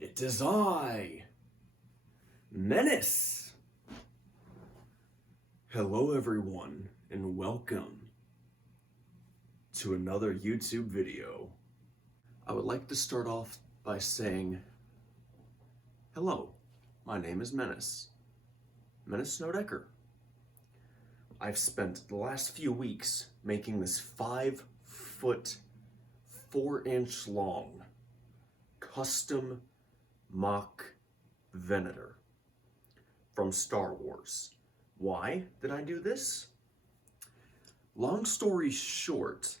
It is I, Menace. Hello everyone, and welcome to another YouTube video. I would like to start off by saying, hello, my name is MeniceSnowDecker. I've spent the last few weeks making this 5-foot, 4-inch long, custom MOC Venator from Star Wars. Why did I do this? Long story short,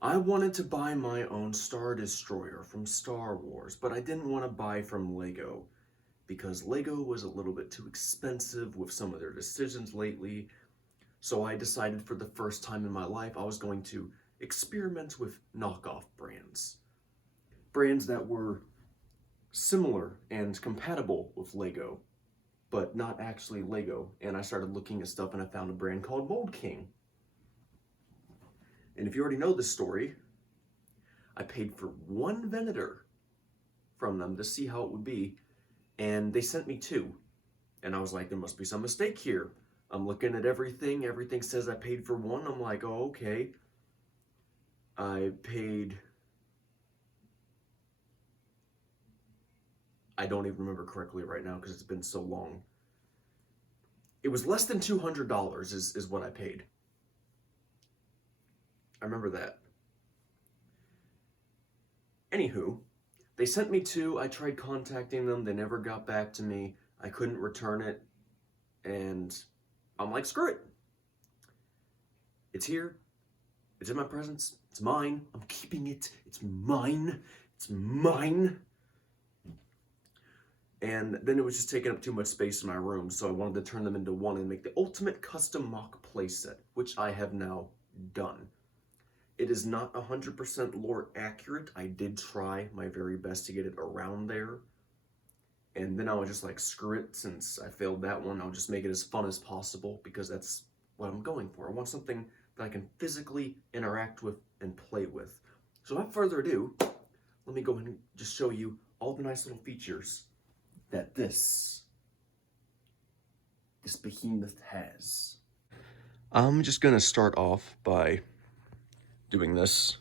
I wanted to buy my own Star Destroyer from Star Wars, but I didn't want to buy from Lego because Lego was a little bit too expensive with some of their decisions lately. So I decided for the first time in my life I was going to experiment with knockoff brands. Brands that were similar and compatible with Lego, but not actually Lego. And I started looking at stuff and I found a brand called Mold King. And if you already know this story, I paid for one Venator from them to see how it would be, and they sent me two. And I was like, there must be some mistake here. I'm looking at everything says I paid for one. I'm like, oh, okay. I paid, I don't even remember correctly right now because it's been so long. It was less than $200 is what I paid. I remember that. Anywho, they sent me two. I tried contacting them. They never got back to me. I couldn't return it. And I'm like, screw it. It's here. It's in my presence. It's mine. I'm keeping it. It's mine. It's mine. And then it was just taking up too much space in my room, so I wanted to turn them into one and make the ultimate custom MOC playset, which I have now done. It is not 100% lore accurate. I did try my very best to get it around there. And then I was just like, screw it, since I failed that one, I'll just make it as fun as possible because that's what I'm going for. I want something that I can physically interact with and play with. So without further ado, let me go ahead and just show you all the nice little features that this behemoth has. I'm just gonna start off by doing this.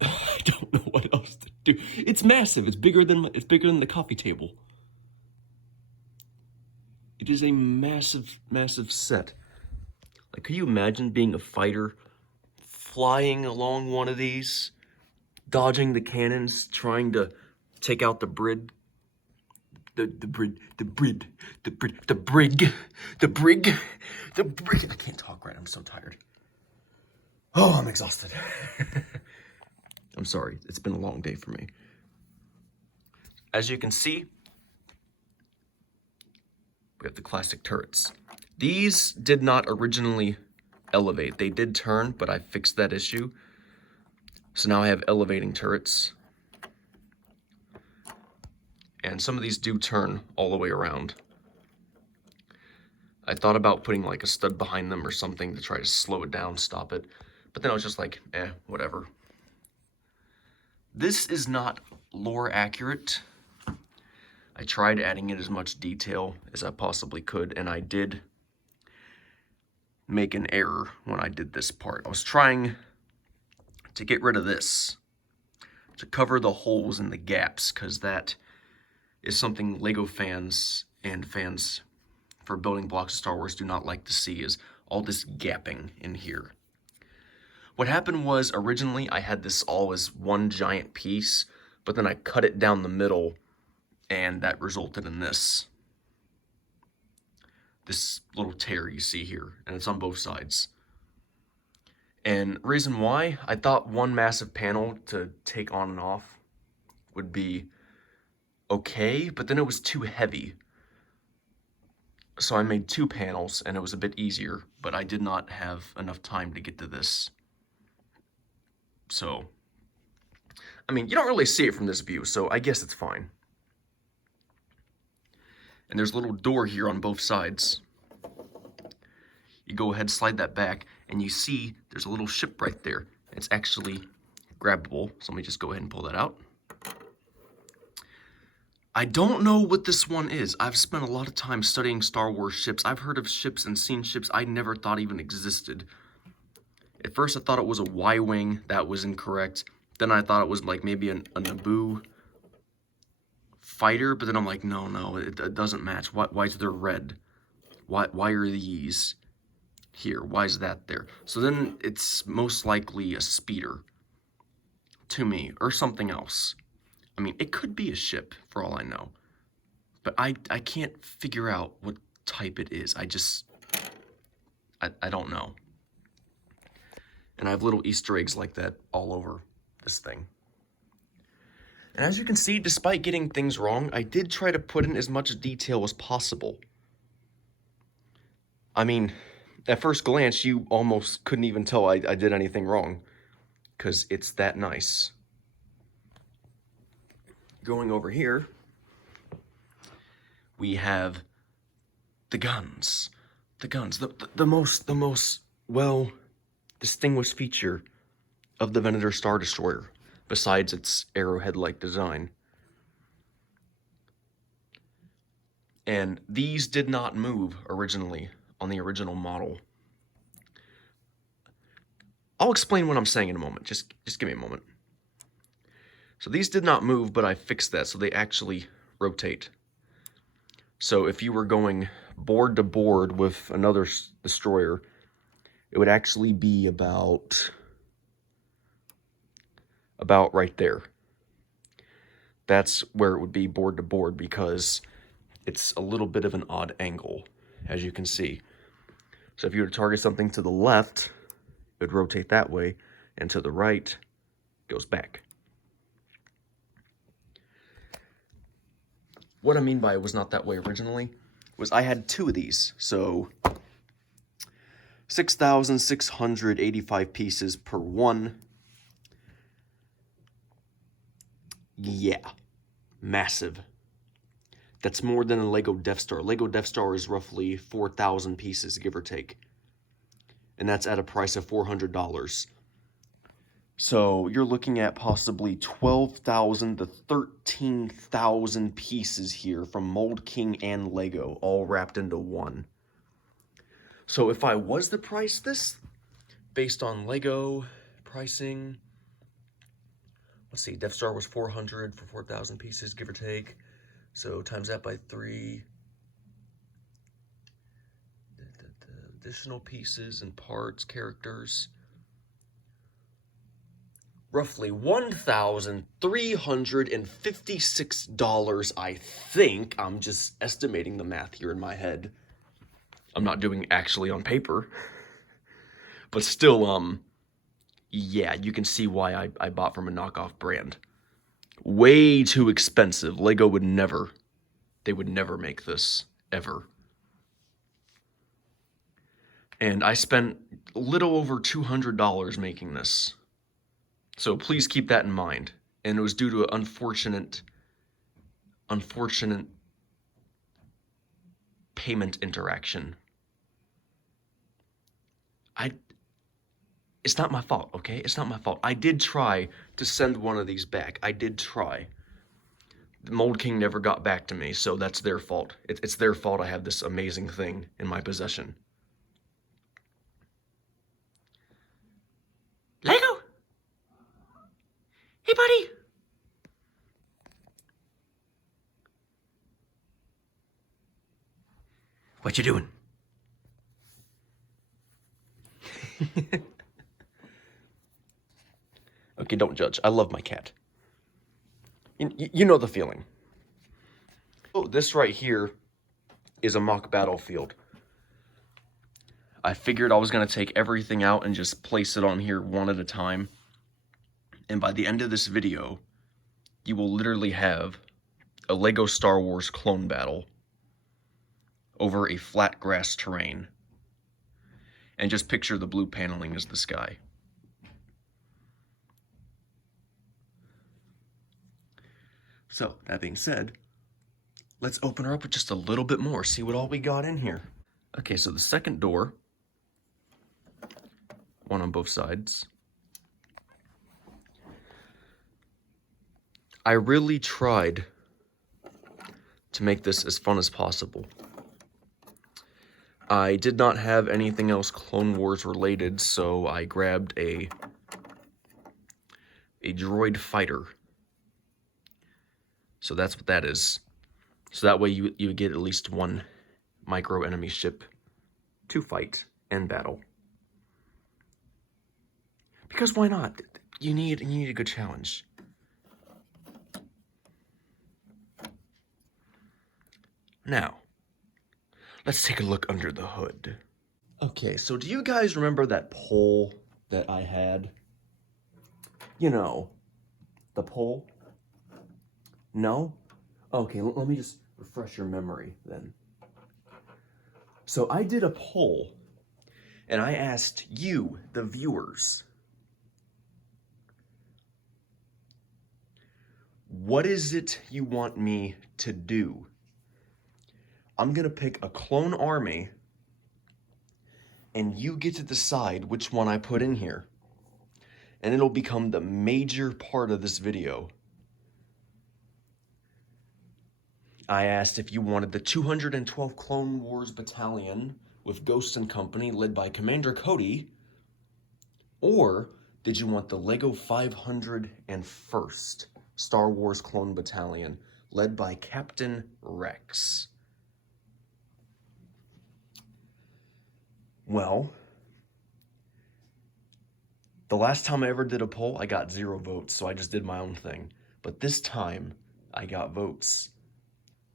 I don't know what else to do. It's massive. It's bigger than the coffee table. It is a massive, massive set. Like, could you imagine being a fighter, flying along one of these, dodging the cannons, trying to take out the brig. I can't talk right, I'm so tired. Oh, I'm exhausted. I'm sorry, it's been a long day for me. As you can see, we have the classic turrets. These did not originally elevate. They did turn, but I fixed that issue. So now I have elevating turrets. And some of these do turn all the way around. I thought about putting like a stud behind them or something to try to slow it down, stop it. But then I was just like, whatever. This is not lore accurate. I tried adding in as much detail as I possibly could, and I did make an error when I did this part. I was trying to get rid of this, to cover the holes and the gaps, because that is something Lego fans and fans for building blocks of Star Wars do not like to see, is all this gapping in here. What happened was, originally I had this all as one giant piece, but then I cut it down the middle, and that resulted in this little tear you see here, and it's on both sides. And reason why, I thought one massive panel to take on and off would be okay, but then it was too heavy. So I made two panels and it was a bit easier, but I did not have enough time to get to this. So, I mean, you don't really see it from this view, so I guess it's fine. And there's a little door here on both sides. You go ahead, slide that back, and you see there's a little ship right there. It's actually grabbable. So let me just go ahead and pull that out. I don't know what this one is. I've spent a lot of time studying Star Wars ships. I've heard of ships and seen ships I never thought even existed. At first I thought it was a Y-Wing. That was incorrect. Then I thought it was like maybe a Naboo fighter, but then I'm like, no, it doesn't match. Why is there red? Why are these here? Why is that there? So then it's most likely a speeder to me, or something else. I mean, it could be a ship for all I know, but I can't figure out what type it is. I don't know. And I have little Easter eggs like that all over this thing. And as you can see, despite getting things wrong, I did try to put in as much detail as possible. I mean, at first glance, you almost couldn't even tell I did anything wrong, because it's that nice. Going over here, we have the guns. The most well distinguished feature of the Venator Star Destroyer, besides its arrowhead-like design. And these did not move originally on the original model. I'll explain what I'm saying in a moment. Just give me a moment. So these did not move, but I fixed that so they actually rotate. So if you were going board to board with another destroyer, it would actually be about right there. That's where it would be board to board, because it's a little bit of an odd angle, as you can see. So if you were to target something to the left, it would rotate that way, and to the right, it goes back. What I mean by it was not that way originally was I had two of these, so 6,685 pieces per one. Yeah, massive. That's more than a Lego Death Star. Lego Death Star is roughly 4,000 pieces, give or take. And that's at a price of $400. So you're looking at possibly 12,000 to 13,000 pieces here from Mold King and Lego, all wrapped into one. So if I was to price this based on Lego pricing, let's see, Death Star was 400 for 4,000 pieces, give or take. So times that by 3. The additional pieces and parts, characters. Roughly $1,356, I think. I'm just estimating the math here in my head. I'm not doing actually on paper. But still, yeah, you can see why I bought from a knockoff brand. Way too expensive. Lego would never, they would never make this, ever. And I spent a little over $200 making this. So please keep that in mind. And it was due to an unfortunate payment interaction. It's not my fault, okay? It's not my fault. I did try to send one of these back. I did try. The Mold King never got back to me, so that's their fault. It's their fault I have this amazing thing in my possession. Lego! Hey, buddy! What you doing? Okay, don't judge. I love my cat. You know the feeling. Oh, this right here is a mock battlefield. I figured I was going to take everything out and just place it on here one at a time. And by the end of this video, you will literally have a Lego Star Wars clone battle over a flat grass terrain. And just picture the blue paneling as the sky. So, that being said, let's open her up with just a little bit more, see what all we got in here. Okay, so the second door, one on both sides, I really tried to make this as fun as possible. I did not have anything else Clone Wars related, so I grabbed a droid fighter. So that's what that is. So that way you get at least one micro enemy ship to fight and battle. Because why not? You need a good challenge. Now, let's take a look under the hood. Okay, so do you guys remember that pole that I had? You know, the pole? No? Okay, let me just refresh your memory then. So I did a poll, and I asked you, the viewers, what is it you want me to do? I'm gonna pick a clone army, and you get to decide which one I put in here. And it'll become the major part of this video. I asked if you wanted the 212 Clone Wars Battalion with Ghost and Company led by Commander Cody, or did you want the LEGO 501st Star Wars Clone Battalion led by Captain Rex? Well, the last time I ever did a poll, I got 0 votes, so I just did my own thing. But this time, I got votes.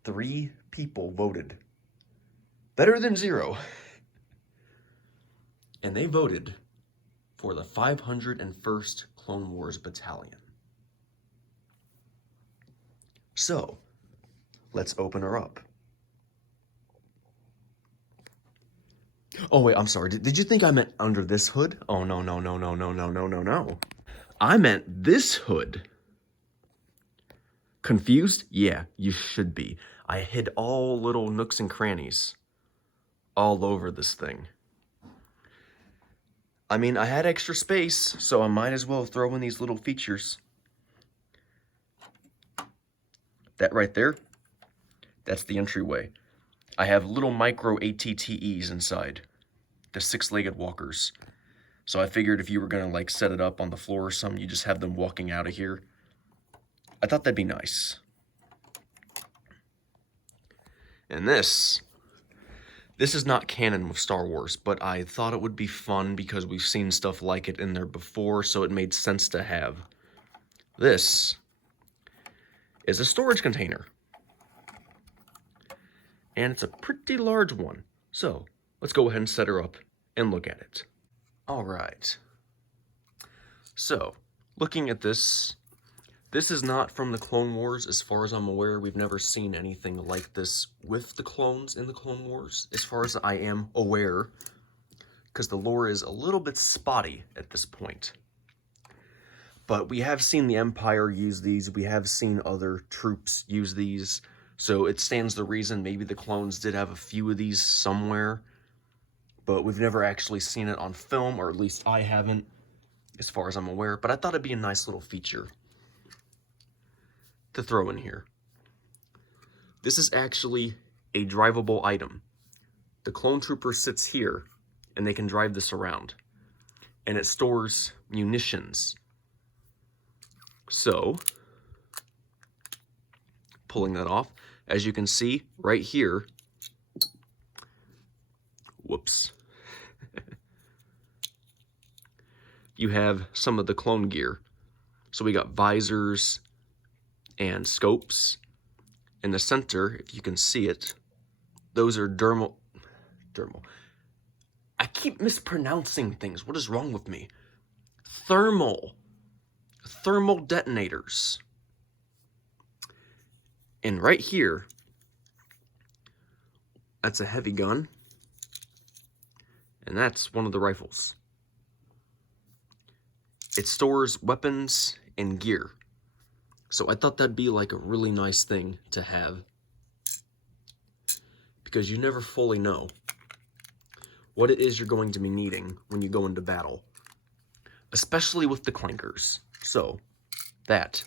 3 people voted. Better than 0. And they voted for the 501st Clone Wars Battalion. So, let's open her up. Oh wait, I'm sorry. Did you think I meant under this hood? Oh no. I meant this hood. Confused? Yeah, you should be. I hid all little nooks and crannies all over this thing. I mean, I had extra space, so I might as well throw in these little features. That right there, that's the entryway. I have little micro ATTEs inside, the 6-legged walkers. So I figured if you were gonna like set it up on the floor or something, you just have them walking out of here. I thought that'd be nice. And this is not canon with Star Wars, but I thought it would be fun because we've seen stuff like it in there before, so it made sense to have. This is a storage container. And it's a pretty large one. So, let's go ahead and set her up and look at it. All right. So, looking at this is not from the Clone Wars. As far as I'm aware, we've never seen anything like this with the clones in the Clone Wars, as far as I am aware, because the lore is a little bit spotty at this point. But we have seen the Empire use these. We have seen other troops use these. So it stands to reason maybe the clones did have a few of these somewhere, but we've never actually seen it on film, or at least I haven't, as far as I'm aware. But I thought it'd be a nice little feature to throw in here. This is actually a drivable item. The clone trooper sits here, and they can drive this around. And it stores munitions. So, pulling that off, as you can see right here, whoops, you have some of the clone gear. So we got visors and scopes. In the center, if you can see it, those are dermal. I keep mispronouncing things. What is wrong with me? Thermal detonators. And right here, that's a heavy gun. And that's one of the rifles. It stores weapons and gear. So I thought that'd be like a really nice thing to have, because you never fully know what it is you're going to be needing when you go into battle, especially with the clankers. So that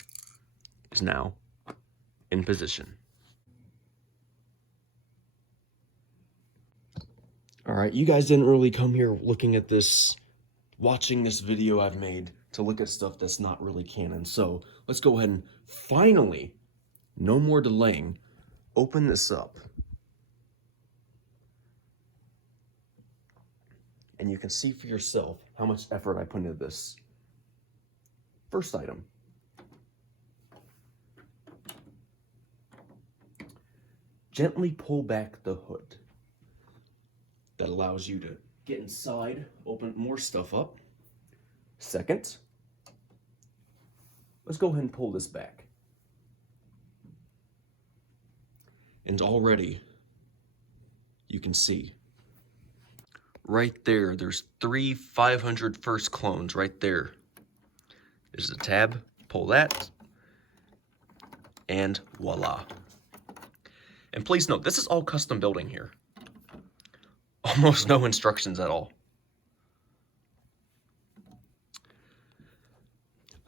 is now in position. All right, you guys didn't really come here looking at this, watching this video I've made to look at stuff that's not really canon. So let's go ahead and finally, no more delaying, open this up. And you can see for yourself how much effort I put into this. First item. Gently pull back the hood. That allows you to get inside, open more stuff up. Second, let's go ahead and pull this back. And already, you can see, right there, there's 3 500 first clones right there. There's a tab, pull that, and voila. And please note, this is all custom building here. Almost no instructions at all.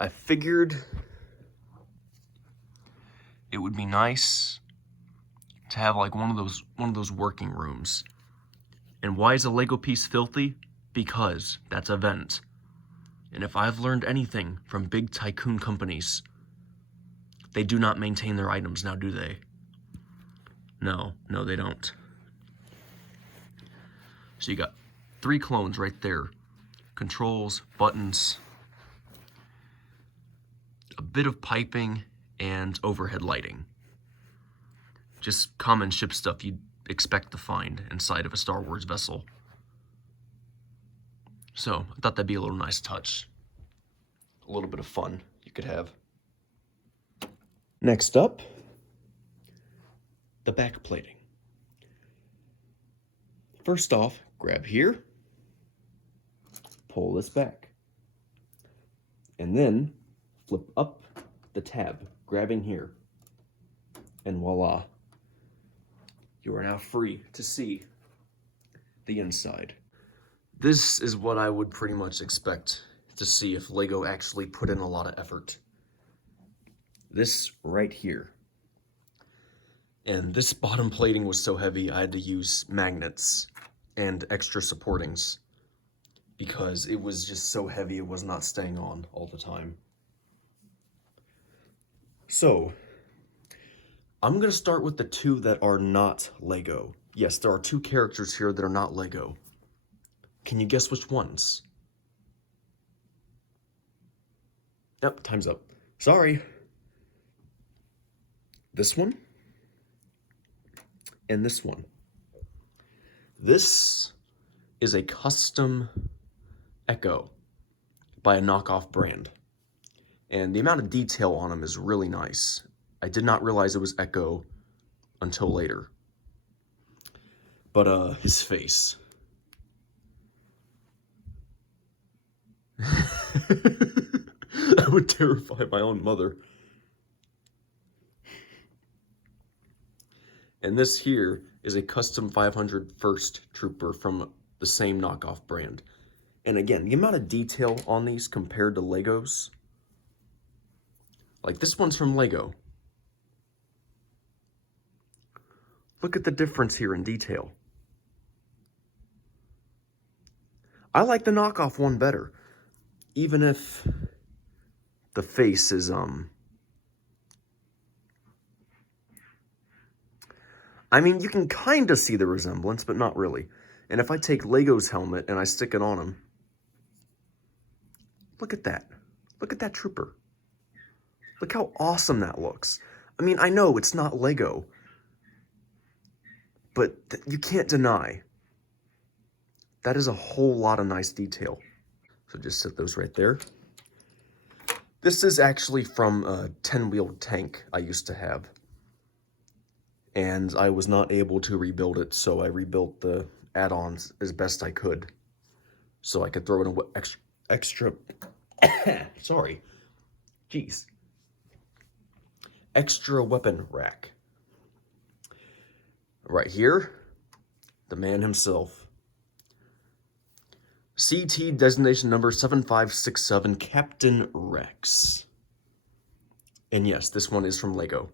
I figured it would be nice to have like one of those working rooms. And why is a Lego piece filthy? Because that's a vent. And if I've learned anything from big tycoon companies, they do not maintain their items now, do they? No, they don't. So you got 3 clones right there. Controls, buttons, a bit of piping, and overhead lighting. Just common ship stuff you'd expect to find inside of a Star Wars vessel. So I thought that'd be a little nice touch. A little bit of fun you could have. Next up, the back plating. First off, grab here, pull this back, and then flip up the tab, grabbing here, and voila. You are now free to see the inside. This is what I would pretty much expect to see if Lego actually put in a lot of effort. This right here. And this bottom plating was so heavy I had to use magnets and extra supportings because it was just so heavy it was not staying on all the time. So, I'm going to start with the 2 that are not Lego. Yes, there are 2 characters here that are not Lego. Can you guess which ones? Yep, time's up. Sorry. This one and this one. This is a custom Echo by a knockoff brand. And the amount of detail on them is really nice. I did not realize it was Echo until later. But his face. That would terrify my own mother. And this here is a custom 500 First Trooper from the same knockoff brand. And again, the amount of detail on these compared to Legos. Like this one's from Lego. Look at the difference here in detail. I like the knockoff one better. Even if the face is, I mean, you can kind of see the resemblance, but not really. And if I take Lego's helmet and I stick it on him, look at that. Look at that trooper. Look how awesome that looks. I mean, I know it's not Lego, but you can't deny that is a whole lot of nice detail. So just set those right there. This is actually from a 10-wheeled tank I used to have. And I was not able to rebuild it, so I rebuilt the add-ons as best I could. So I could throw in an extra sorry. Jeez. Extra weapon rack. Right here, the man himself. CT designation number 7567, Captain Rex. And yes, this one is from Lego.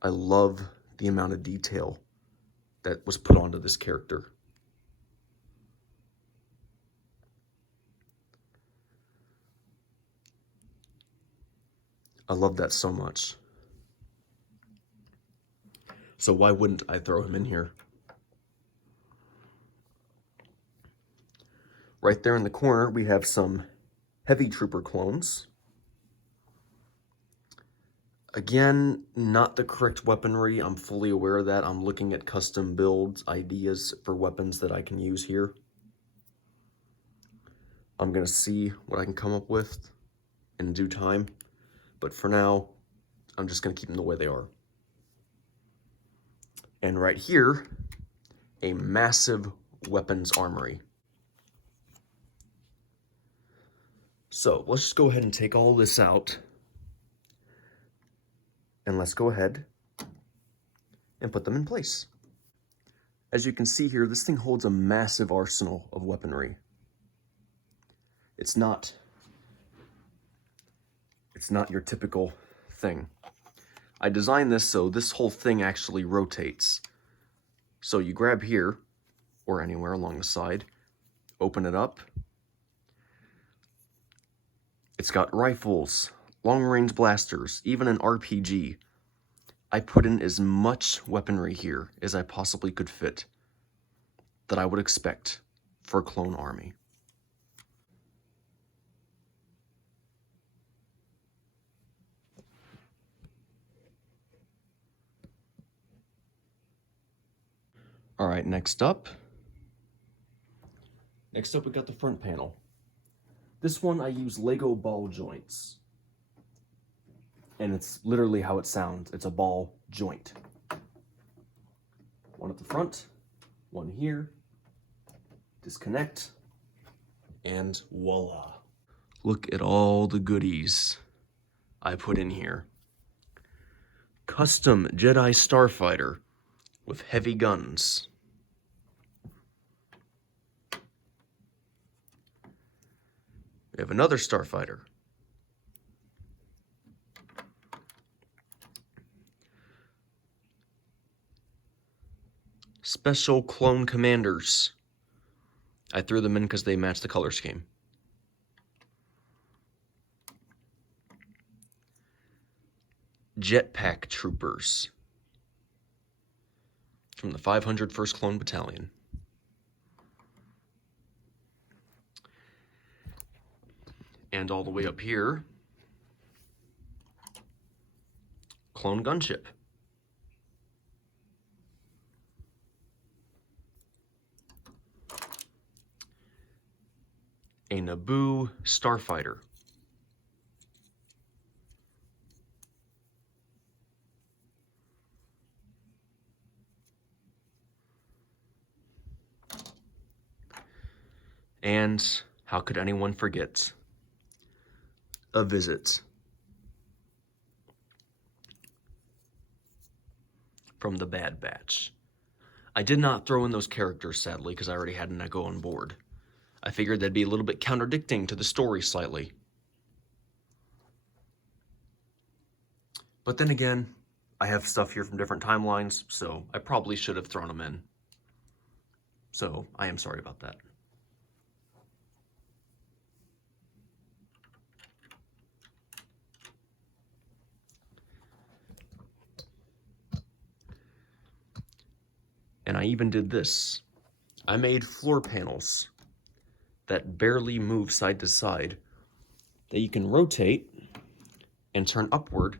I love the amount of detail that was put onto this character. I love that so much. So why wouldn't I throw him in here? Right there in the corner, we have some Heavy Trooper clones. Again, not the correct weaponry. I'm fully aware of that. I'm looking at custom builds, ideas for weapons that I can use here. I'm going to see what I can come up with in due time. But for now, I'm just going to keep them the way they are. And right here, a massive weapons armory. So let's just go ahead and take all this out. And let's go ahead and put them in place. As you can see here, this thing holds a massive arsenal of weaponry. It's not your typical thing. I designed this so this whole thing actually rotates. So you grab here, or anywhere along the side, open it up. It's got rifles, long-range blasters, even an RPG. I put in as much weaponry here as I possibly could fit that I would expect for a clone army. All right, next up we got the front panel. This one I use Lego ball joints. And it's literally how it sounds. It's a ball joint. One at the front, one here, disconnect, and voila. Look at all the goodies I put in here. Custom Jedi Starfighter with heavy guns. We have another Starfighter. Special Clone Commanders. I threw them in because they match the color scheme. Jetpack Troopers from the 501st Clone Battalion. And all the way up here, Clone Gunship. A Naboo Starfighter. And how could anyone forget a Visit from the Bad Batch. I did not throw in those characters, sadly, because I already had an Echo on board. I figured that'd be a little bit contradicting to the story slightly. But then again, I have stuff here from different timelines, so I probably should have thrown them in. So I am sorry about that. And I even did this. I made floor panels that barely move side to side that you can rotate and turn upward,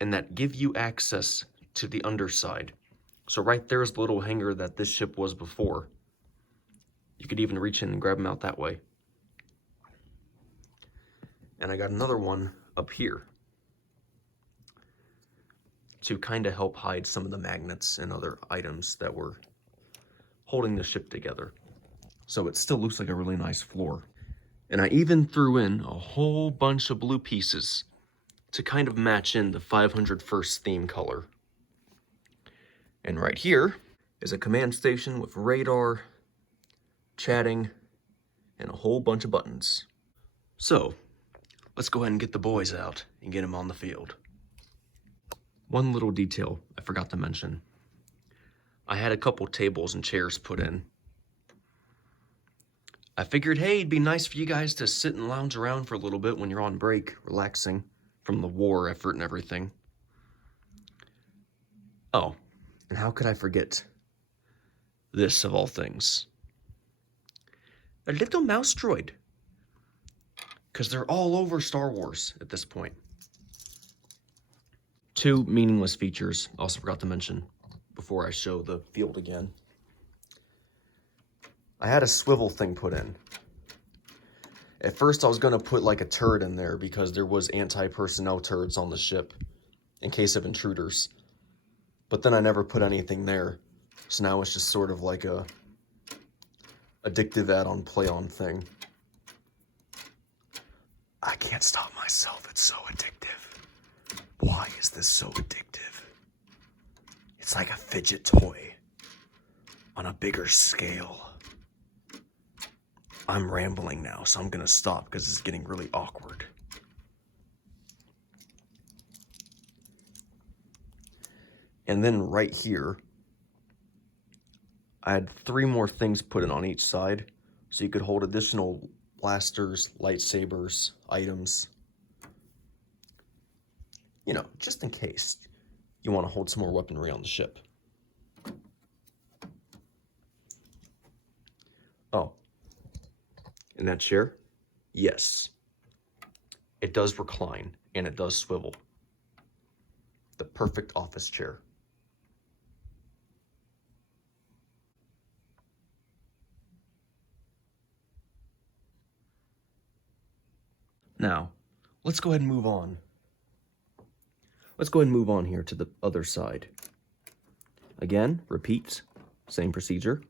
and that give you access to the underside. So right there's the little hangar that this ship was before. You could even reach in and grab them out that way. And I got another one up here to kind of help hide some of the magnets and other items that were holding the ship together. So it still looks like a really nice floor. And I even threw in a whole bunch of blue pieces to kind of match in the 501st theme color. And right here is a command station with radar, chatting, and a whole bunch of buttons. So, let's go ahead and get the boys out and get them on the field. One little detail I forgot to mention. I had a couple tables and chairs put in. I figured, hey, it'd be nice for you guys to sit and lounge around for a little bit when you're on break, relaxing from the war effort and everything. Oh, and how could I forget this of all things? A little mouse droid. Because they're all over Star Wars at this point. Two meaningless features I also forgot to mention before I show the field again. I had a swivel thing put in. At first I was going to put like a turret in there because there was anti-personnel turrets on the ship in case of intruders. But then I never put anything there. So now it's just sort of like a addictive add-on play-on thing. I can't stop myself, it's so addictive. Why is this so addictive? It's like a fidget toy on a bigger scale. I'm rambling now, so I'm gonna stop because it's getting really awkward. And then right here, I had 3 more things put in on each side, so you could hold additional blasters, lightsabers, items. You know, just in case you want to hold some more weaponry on the ship. Oh, and that chair? Yes. It does recline, and it does swivel. The perfect office chair. Now, let's go ahead and move on. Let's go ahead and move on here to the other side. Again, repeat, same procedure.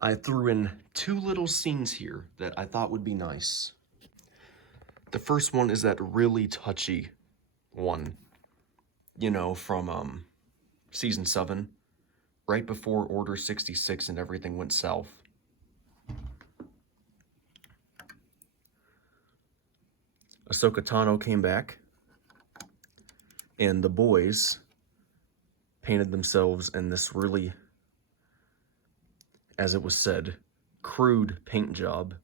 I threw in 2 little scenes here that I thought would be nice. The first one is that really touchy one, you know, from Season 7, right before Order 66 and everything went south. Ahsoka Tano came back, and the boys painted themselves in this really, as it was said, crude paint job,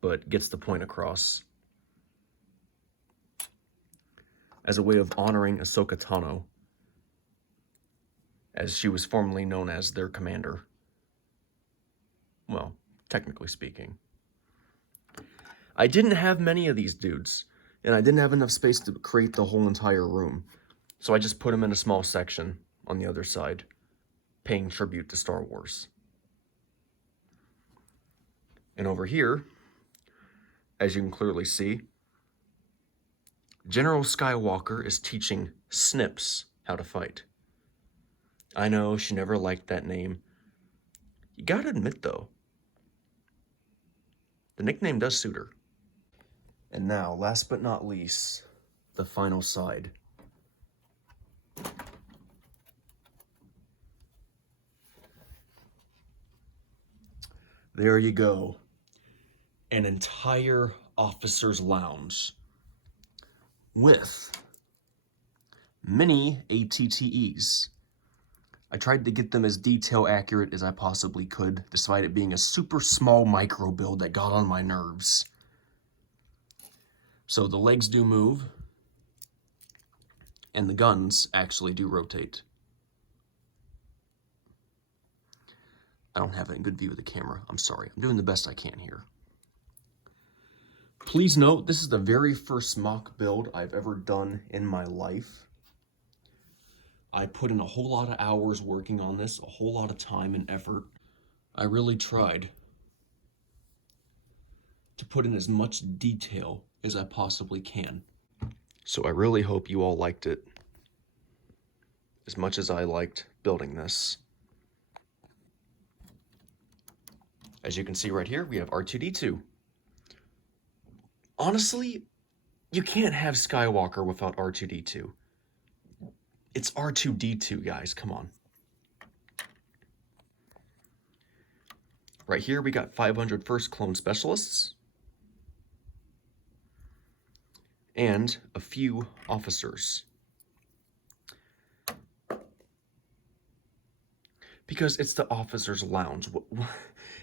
but gets the point across. As a way of honoring Ahsoka Tano, as she was formerly known as their commander. Well, technically speaking. I didn't have many of these dudes, and I didn't have enough space to create the whole entire room, so I just put them in a small section on the other side, paying tribute to Star Wars. And over here, as you can clearly see, General Skywalker is teaching Snips how to fight. I know she never liked that name. You gotta admit though, the nickname does suit her. And now, last but not least, the final side. There you go. An entire officer's lounge with many ATTEs. I tried to get them as detail accurate as I possibly could, despite it being a super small micro build that got on my nerves. So the legs do move, and the guns actually do rotate. I don't have a good view of the camera. I'm sorry. I'm doing the best I can here. Please note, this is the very first mock build I've ever done in my life. I put in a whole lot of hours working on this, a whole lot of time and effort. I really tried to put in as much detail as I possibly can. So I really hope you all liked it as much as I liked building this. As you can see right here, we have R2-D2. Honestly, you can't have Skywalker without R2-D2. It's R2-D2, guys, come on. Right here, we got 500 first clone specialists and a few officers. Because it's the officers' lounge.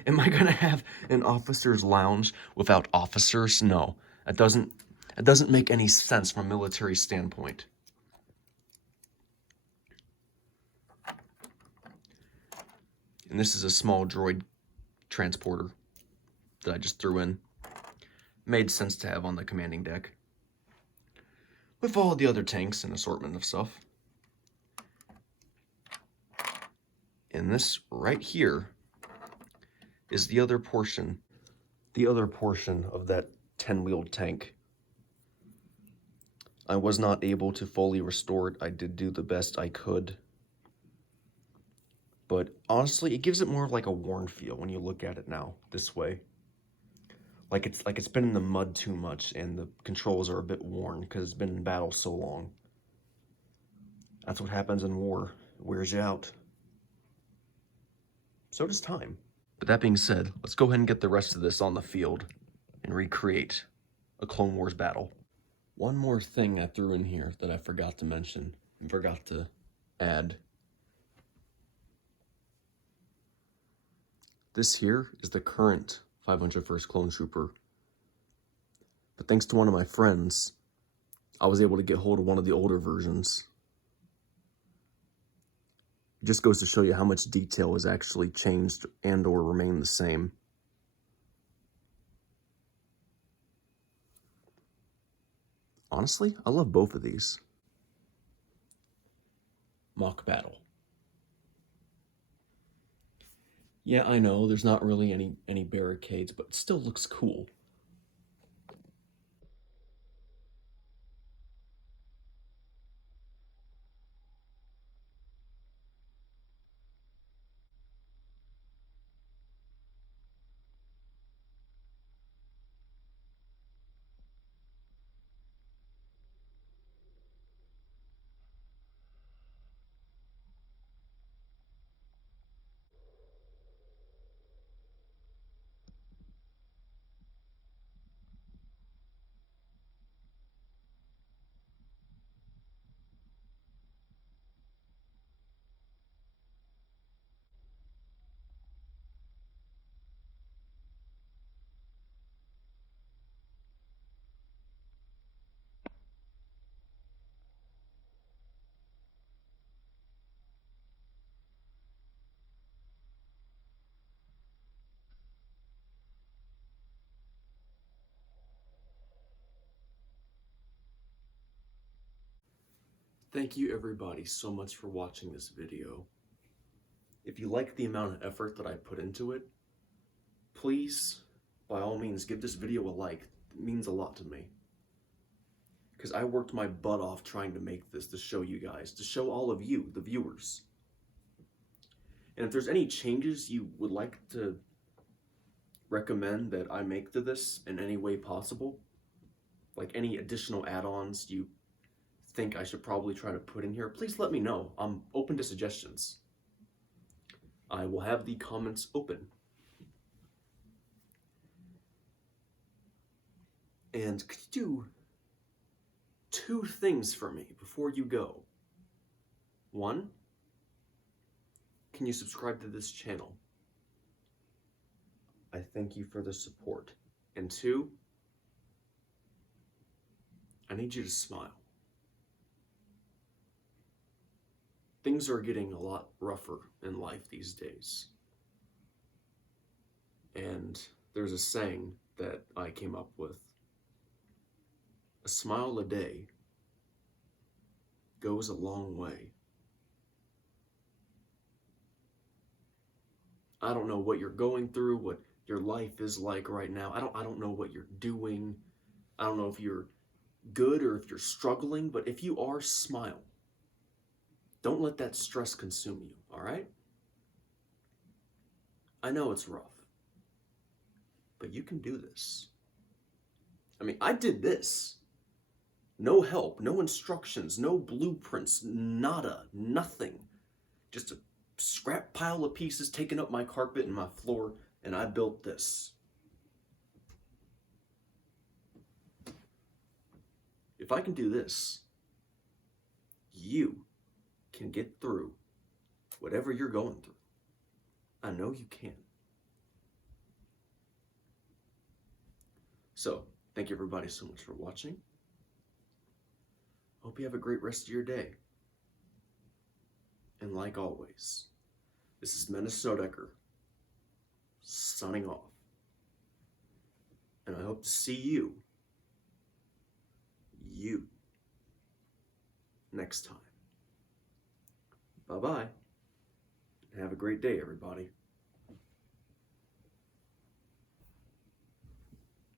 Am I gonna have an officers' lounge without officers? No, it doesn't make any sense from a military standpoint. And this is a small droid transporter that I just threw in. Made sense to have on the commanding deck. With all the other tanks and assortment of stuff. And this right here is the other portion of that 10-wheeled tank. I was not able to fully restore it. I did do the best I could. But honestly, it gives it more of like a worn feel when you look at it now this way. Like it's been in the mud too much and the controls are a bit worn because it's been in battle so long. That's what happens in war. It wears you out. So does time. But that being said, let's go ahead and get the rest of this on the field and recreate a Clone Wars battle. One more thing I threw in here that I forgot to mention and forgot to add. This here is the current 501st Clone Trooper. But thanks to one of my friends, I was able to get hold of one of the older versions. It just goes to show you how much detail has actually changed and or remained the same. Honestly, I love both of these. Mock battle. Yeah, I know, there's not really any barricades, but it still looks cool. Thank you everybody so much for watching this video. If you like the amount of effort that I put into it, please, by all means, give this video a like. It means a lot to me. Because I worked my butt off trying to make this to show you guys, to show all of you, the viewers. And if there's any changes you would like to recommend that I make to this in any way possible, like any additional add-ons you think I should probably try to put in here, please let me know. I'm open to suggestions. I will have the comments open. And could you do 2 things for me before you go? 1, can you subscribe to this channel? I thank you for the support. And 2, I need you to smile. Things are getting a lot rougher in life these days. And there's a saying that I came up with. A smile a day goes a long way. I don't know what you're going through, what your life is like right now. I don't know what you're doing. I don't know if you're good or if you're struggling, but if you are, smile. Don't let that stress consume you, all right? I know it's rough, but you can do this. I mean, I did this. No help, no instructions, no blueprints, nada, nothing. Just a scrap pile of pieces taking up my carpet and my floor and I built this. If I can do this, you can get through whatever you're going through. I know you can. So, thank you everybody so much for watching. Hope you have a great rest of your day. And like always, this is MeniceSnowDecker signing off. And I hope to see you next time. Bye-bye. Have a great day, everybody.